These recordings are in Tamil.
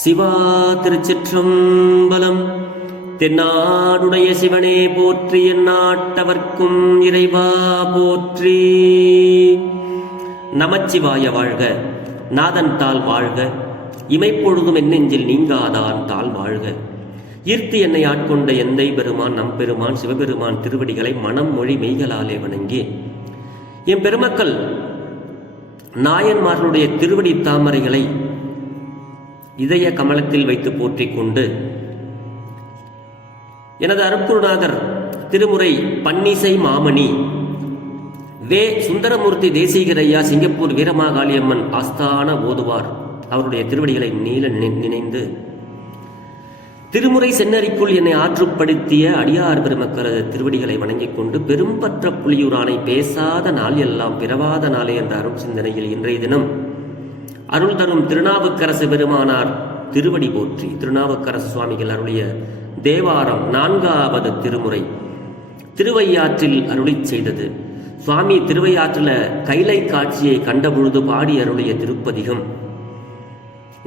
சிவா திருச்சிற்றம்பலம். தென்னாடுடைய சிவனே போற்றி, எந்நாட்டவர்க்கும் இறைவா போற்றி. நமச்சிவாய வாழ்க, நாதன் தாள் வாழ்க, இமைப்பொழுதும் என்னெஞ்சில் நீங்காதான் தாள் வாழ்க. ஈர்த்து என்னை ஆட்கொண்ட எந்தை பெருமான் நம் பெருமான் சிவபெருமான் திருவடிகளை மனம் மொழி மெய்களாலே வணங்கி, என் பெருமக்கள் நாயன்மார்களுடைய திருவடி தாமரைகளை இதய கமலத்தில் வைத்து போற்றிக் கொண்டு, எனது அருட்குருநாதர் திருமுறை பன்னிசை மாமணி வே சுந்தரமூர்த்தி தேசிகரையா சிங்கப்பூர் வீரமாகாளியம்மன் ஆஸ்தான ஓதுவார் அவருடைய திருவடிகளை நீல நினைந்து, திருமுறை சென்னறிக்குள் என்னை ஆற்றுப்படுத்திய அடியார் பெருமக்களது திருவடிகளை வணங்கிக் கொண்டு, பெரும்பற்ற புலியூரானை பேசாத நாள் எல்லாம் பிறவாத நாளே என்ற அருள் சிந்தனையில் இன்றைய தினம் அருள் தரும் திருநாவுக்கரசு பெருமானார் திருவடி போற்றி. திருநாவுக்கரசு சுவாமிகள் அருளிய தேவாரம் 4வது திருமுறை திருவையாற்றில் அருளி செய்தது. சுவாமி திருவையாற்றில் கைலை காட்சியை கண்டபொழுது பாடி அருளிய திருப்பதிகம்.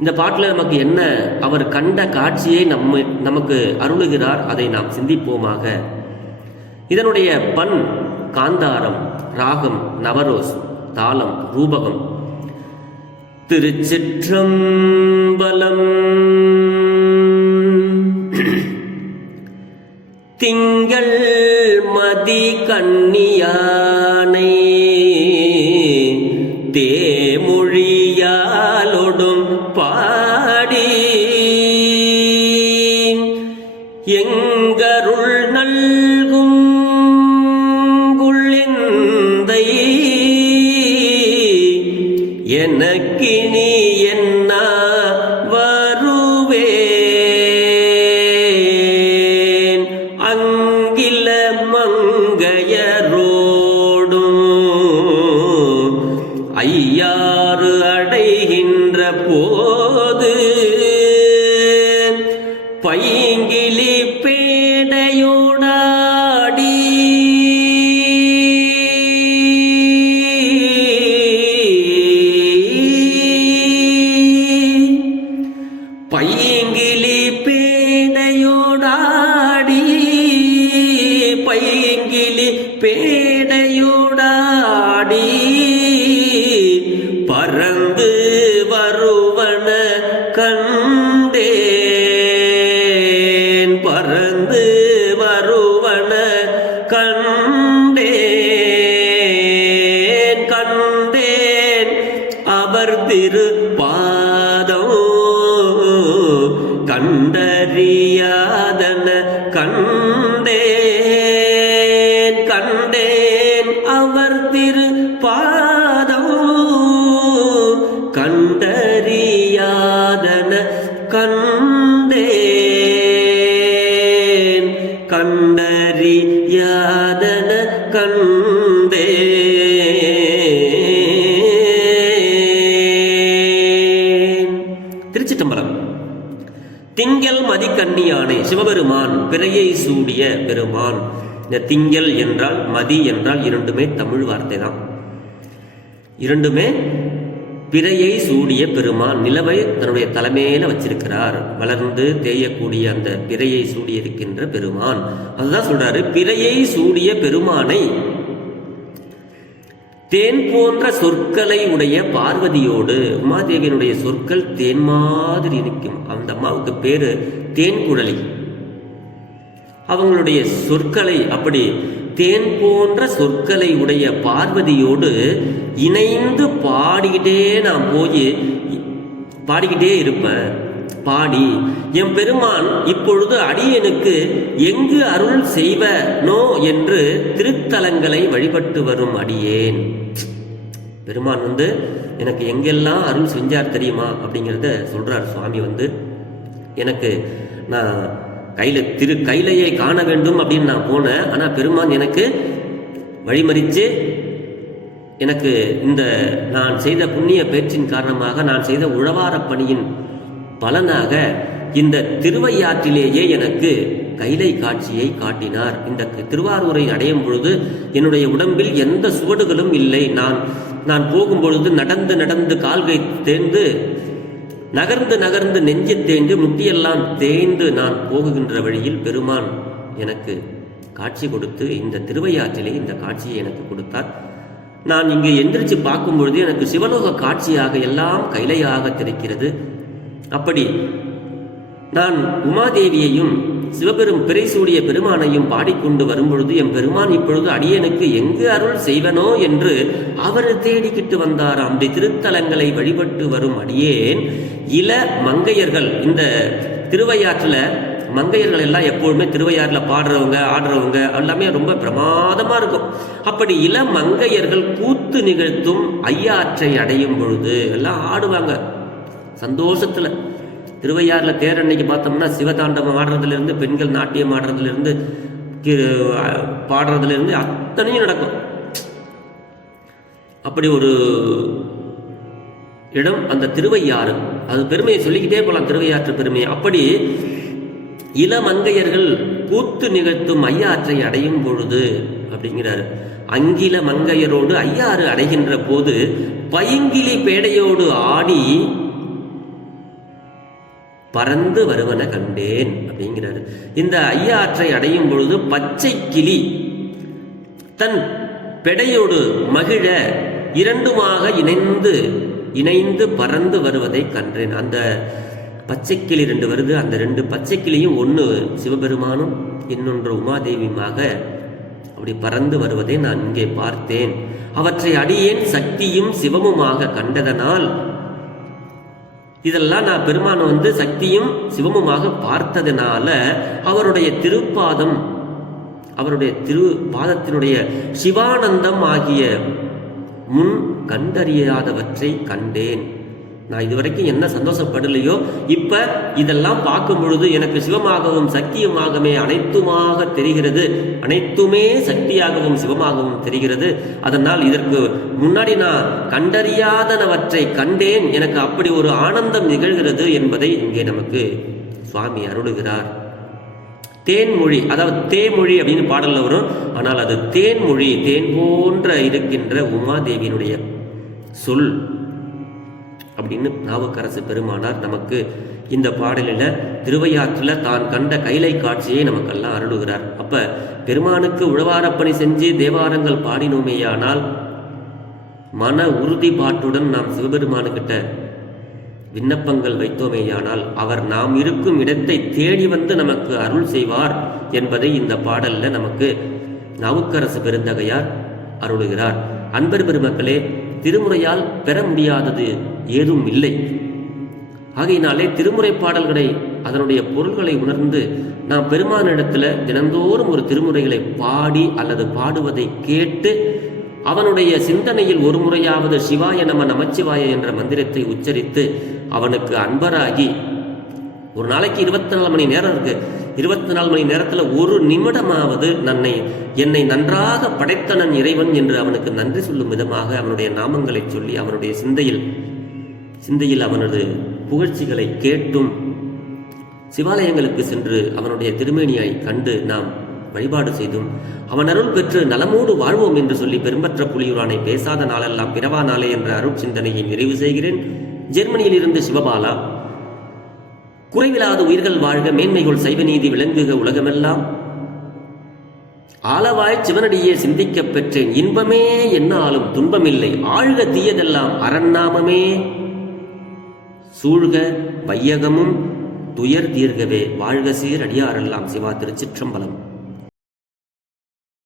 இந்த பாட்டில் நமக்கு என்ன அவர் கண்ட காட்சியை நமக்கு அருளுகிறார், அதை நாம் சிந்திப்போமாக. இதனுடைய பண் காந்தாரம், ராகம் நவரோஸ், தாளம் ரூபகம். திருச்சிற்றம்பலம். திங்கள் மதி கண்ணியானை தேமொழியாலொடும் பாடி, எங்கருள் நல்கும் குள்ளெந்தை எனக்கினி என்ன வருவேன், அங்கில மங்கையரோடும் ஐயாறு அடைகின்ற போது, பைங்கிலி பேடையோடாடி பைங்கிலி பேடையோடாடி பைங்கிலி பேடையோடாடி பறந்து வருவன கண்டேன், பறந்து வருவன கண்டேன், கண்டேன் அவர் திருப்பாதம் கண்டறியாதன கண்டேன், கண்டேன் அவர் திருப்பாதம் கண்டறியாதன கண்டேன், கண்டறியாதன கண்டேன். திருச்சிற்றம்பலம். திங்கள் மதிக்கண்ணியானை சிவபெருமான் பிறையை சூடிய பெருமான். இந்த திங்கள் என்றால் மதி என்றால் இரண்டுமே தமிழ் வார்த்தை தான். இரண்டுமே பிறையை சூடிய பெருமான். நிலவை தன்னுடைய தலைமையில வச்சிருக்கிறார், வளர்ந்து தேயக்கூடிய அந்த பிறையை சூடியிருக்கின்ற பெருமான். அதுதான் சொல்றாரு, பிறையை சூடிய பெருமானை தேன் போன்ற சொற்களை உடைய பார்வதியோடு. உமாதேவியனுடைய சொற்கள் தேன் மாதிரி இருக்கும். அந்த அம்மாவுக்கு பேரு தேன்குழலி. அவங்களுடைய சொற்களை அப்படி தேன் போன்ற சொற்களை உடைய பார்வதியோடு இணைந்து பாடிக்கிட்டே நான் போய் பாடிக்கிட்டே இருப்பேன். பாடி என் பெருமான் இப்பொழுது அடியனுக்கு எங்கு அருள் செய்வனோ என்று திருத்தலங்களை வழிபட்டு வரும் அடியேன். பெருமான் எனக்கு எங்கெல்லாம் அருள் செஞ்சார் தெரியுமா அப்படிங்கிறத சொல்றார் சுவாமி. எனக்கு நான் கைலையை காண வேண்டும் அப்படின்னு நான் போனேன். ஆனால் பெருமான் எனக்கு வழிமறித்து எனக்கு இந்த நான் செய்த புண்ணிய பேச்சின் காரணமாக, நான் செய்த உழவார பணியின் பலனாக இந்த திருவையாற்றிலேயே எனக்கு கைலை காட்சியை காட்டினார். இந்த திருவாரூரை அடையும் பொழுது என்னுடைய உடம்பில் எந்த சுவடுகளும் இல்லை. நான் போகும் பொழுது நடந்து கால்கை தேர்ந்து நகர்ந்து நகர்ந்து நெஞ்சு தேய்ந்து முட்டியெல்லாம் தேய்ந்து நான் போகுகின்ற வழியில் பெருமான் எனக்கு காட்சி கொடுத்து இந்த திருவையாற்றிலே இந்த காட்சியை எனக்கு கொடுத்தார். நான் இங்கே எந்திரிச்சு பார்க்கும் பொழுது எனக்கு சிவலோக காட்சியாக எல்லாம் கைலையாக தெரிக்கிறது. அப்படி நான் உமாதேவியையும் சிவபெரும் பிறைசூடிய பெருமானையும் பாடிக்கொண்டு வரும்பொழுது என் பெருமான் இப்பொழுது அடியனுக்கு எங்கு அருள் செய்வனோ என்று அவர் தேடிக்கிட்டு வந்தாராம். அப்படி திருத்தலங்களை வழிபட்டு வரும் அடியேன் இள மங்கையர்கள், இந்த திருவையாற்றில் மங்கையர்கள் எல்லாம் எப்பொழுதுமே திருவையாற்றில் பாடுறவங்க ஆடுறவங்க எல்லாமே ரொம்ப பிரமாதமாக இருக்கும். அப்படி இள மங்கையர்கள் கூத்து நிகழ்த்தும் ஐயாற்றை அடையும் பொழுது எல்லாம் ஆடுவாங்க சந்தோஷத்தில். திருவையாறில் தேர் அன்னைக்கு பார்த்தோம்னா சிவதாண்டவம் ஆடுறதுலேருந்து பெண்கள் நாட்டியம் ஆடுறதுலேருந்து பாடுறதுலேருந்து அத்தனையும் நடக்கும். அப்படி ஒரு இடம் அந்த திருவையாறு. அது பெருமையை சொல்லிக்கிட்டே போகலாம், திருவையாற்று பெருமையை. அப்படி இளமங்கையர்கள் கூத்து நிகழ்த்தும் ஐயாற்றை அடையும் பொழுது அப்படிங்கிறார். அங்கில மங்கையரோடு ஐயாறு அடைகின்ற போது பைங்கிலி பேடையோடு ஆடி பறந்து வருவன கண்டேன் அப்படிங்கிறாரு. இந்த ஐயாற்றை அடையும் பொழுது பச்சை கிளி தன் பெடையோடு மகிழ இரண்டுமாக இணைந்து பறந்து வருவதை கண்டேன். அந்த பச்சைக்கிளி ரெண்டு வருது. அந்த ரெண்டு பச்சைக்கிளியும் ஒன்று சிவபெருமானும் இன்னொன்று உமாதேவியுமாக அப்படி பறந்து வருவதை நான் இங்கே பார்த்தேன். அவற்றை அடியேன் சக்தியும் சிவமுமாக கண்டதனால், இதெல்லாம் நான் பெருமானை சக்தியும் சிவமுமாக பார்த்ததுனால அவருடைய திருப்பாதம், அவருடைய திருப்பாதத்தினுடைய சிவானந்தம் ஆகிய முன் கண்டறியாதவற்றை கண்டேன். நான் இதுவரைக்கும் என்ன சந்தோஷப்படலையோ இப்ப இதெல்லாம் பார்க்கும் பொழுது எனக்கு சிவமாகவும் சக்தியுமாகவே அனைத்துமாக தெரிகிறது. அனைத்துமே சக்தியாகவும் சிவமாகவும் தெரிகிறது. அதனால் இதற்கு முன்னாடி நான் கண்டறியாதனவற்றை கண்டேன். எனக்கு அப்படி ஒரு ஆனந்தம் நிகழ்கிறது என்பதை இங்கே நமக்கு சுவாமி அருளுகிறார். தேன்மொழி, அதாவது தேமொழி அப்படின்னு பாடல்ல வரும். ஆனால் அது தேன்மொழி, தேன் போன்ற இருக்கின்ற உமாதேவியினுடைய சொல் அப்படின்னு நாவுக்கரசு பெருமானார் நமக்கு இந்த பாடலில் திருவையாற்றில் தான் கண்ட கைலை காட்சியை நமக்கெல்லாம் அருளுகிறார். அப்ப பெருமானுக்கு உழவாரப்பணி செஞ்சு தேவாரங்கள் பாடினோமேயானால், மன உறுதிப்பாட்டுடன் நாம் சிவபெருமானுக்கிட்ட விண்ணப்பங்கள் வைத்தோமேயானால் அவர் நாம் இருக்கும் இடத்தை தேடி நமக்கு அருள் செய்வார் என்பதை இந்த பாடல்ல நமக்கு நாவுக்கரசு பெருந்தகையார் அருளுகிறார். அன்பர் பெருமக்களே, திருமுறையால் பெற முடியாதது ஏதும் இல்லை. ஆகையினாலே திருமுறை பாடல்களை அதனுடைய பொருள்களை உணர்ந்து நாம் பெருமானிடத்துல தினந்தோறும் ஒரு திருமுறைகளை பாடி அல்லது பாடுவதை கேட்டு அவனுடைய சிந்தனையில் ஒரு முறையாவது சிவாய நம நமச்சிவாய என்ற மந்திரத்தை உச்சரித்து அவனுக்கு அன்பராகி, ஒரு நாளைக்கு 24 மணி நேரம் இருக்கு, 24 மணி நேரத்தில் ஒரு நிமிடமாவது என்னை நன்றாக படைத்தனன் இறைவன் என்று அவனுக்கு நன்றி சொல்லும் விதமாக அவனுடைய நாமங்களை சொல்லி அவனுடைய சிந்தையில் அவனது புகழ்ச்சிகளை கேட்டும் சிவாலயங்களுக்கு சென்று அவனுடைய திருமேனியை கண்டு நாம் வழிபாடு செய்தும் அவன் அருள் பெற்று நலமோடு வாழ்வோம் என்று சொல்லி பெரும்பற்ற புலியூரானை பேசாத நாளெல்லாம் பிறவா நாளே என்ற அருள் சிந்தனையை நிறைவு செய்கிறேன். ஜெர்மனியில் இருந்து சிவபாலா. குறைவில்லாத உயிர்கள் வாழ்க, மேன்மைகள் சைவ நீதி விளங்குக உலகமெல்லாம். ஆளவாய் சிவனடியே சிந்திக்க பெற்றேன், இன்பமே என்னாலும் துன்பமில்லை, ஆழ்க தீயதெல்லாம் அரண்நாமமே சூழ்க வையகமும் துயர் தீர்கவே வாழ்க சீர் அடியாரெல்லாம். சிவா. திருச்சிற்றம்பலம்.